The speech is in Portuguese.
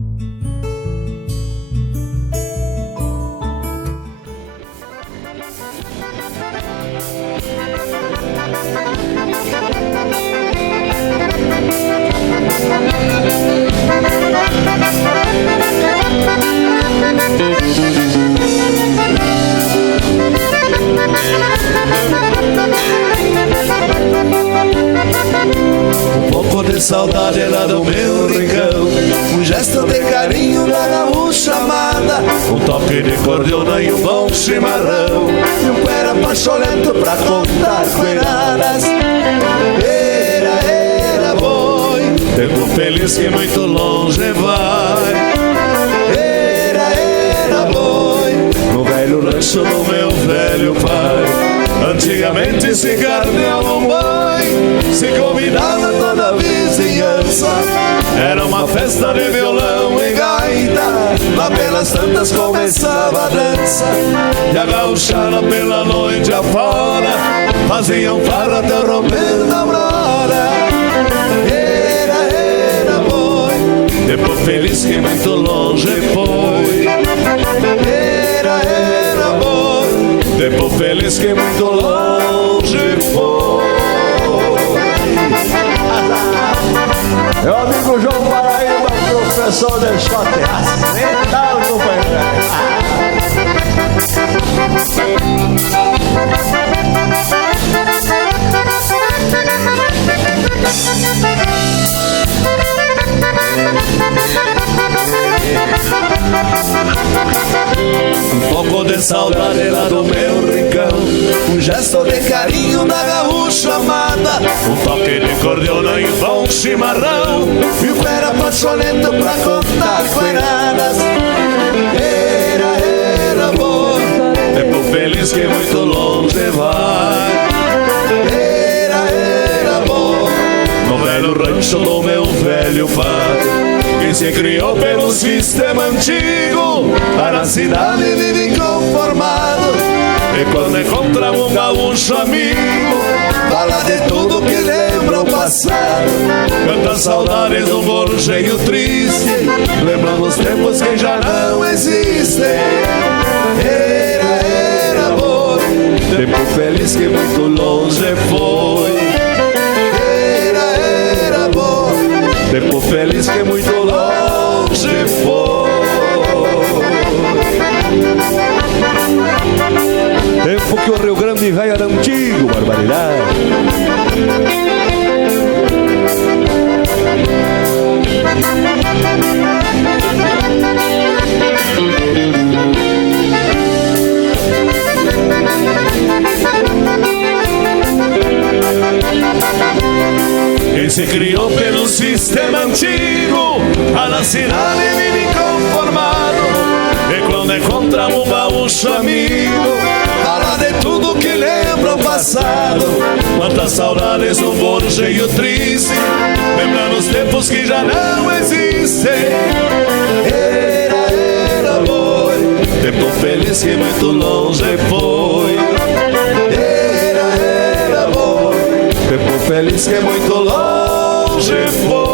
Um pouco de saudade lá do meu rincão, um gesto de carinho da gaúcha amada, um toque de cordiona e um bom chimarrão, e um cuera pacholento pra contar coiradas. Era boi, tempo feliz que muito longe vai. Era boi, no velho rancho do meu velho pai. Antigamente se carneava um boi, se convidava toda a vizinhança. Era uma festa de violão e gaita, lá pelas tantas começava a dança. E a gauchada pela noite afora faziam farra até o romper da aurora. Era boi, tempo feliz que muito longe foi. Era boi, tempo feliz que muito longe foi. Meu amigo João Paraíba, professor de Xote. Mental, companheiro. Um pouco de saudade lá do meu rincão, um gesto de carinho da gaúcha amada, um toque de cordiona e um bom chimarrão, e o cuera pacholento pra contar coiradas. Era bom, tempo feliz que muito longe vai. Era bom, no velho rancho do meu velho pai, que se criou pelo sistema antigo, para a cidade vive inconformado. E quando encontra um gaúcho amigo, fala de tudo que lembra o passado. Canta saudades do morro cheio triste, lembrando os tempos que já não existem. Era boi, tempo feliz que muito longe foi. Era boi, tempo feliz que muito longe foi. Tempo que o Rio Grande Velho era antigo, barbaridade. Quem se criou pelo sistema antigo, a na cidade vive inconformado. E quando encontra um gaúcho amigo, fala de tudo que lembra o passado. Quantas saudades um morro cheio triste, lembrando os tempos que já não existem. Era boi, tempo feliz que muito longe foi. Era boi, tempo feliz que muito longe foi.